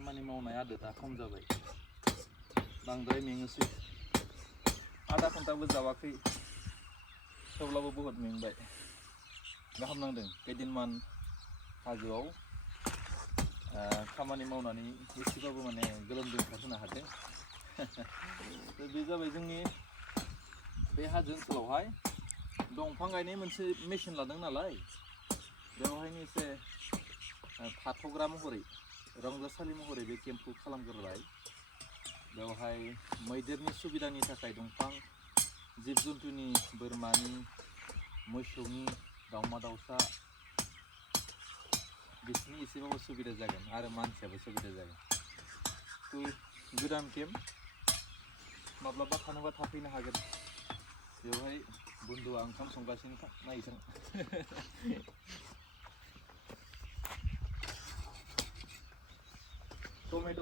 खामानि मावनाय आदोदा खम जाबाय बांद्राय मेङोसै आधा घन्टाबो जावाखै थेवब्लाबो बहुत मेंबाय गाहाम नांदों खैदिनमान हाजोआव खामानि मावनानै एसेबाबो माने गोलोमदै ओंखारहोनो हादों बे जाबाय जोंनि बे हाजो ओनसोलावहाय दंफां गायनाय मोनसे मेचिन लादों नालाय बेवहायनो एसे थाथ'ग्रा महरै रंजासालि महरै बे केम्पखौ खालामग्रोबाय बेवहाय मैदेरनि सुबिदानि थाखाय दंफां जिब जुन्थुनि बोरमानि मोसौनि दाउमा दाउसा बिसोरनि एसेबाबो सुबिदा जागोन आरो मानसियाबो सुबिदा जागोन गोदान केम्प माब्लाबा थानोबा थाफैनो हागोन बेवहाय बन्दुआ ओंखाम संगासिनो नायसं टमेट'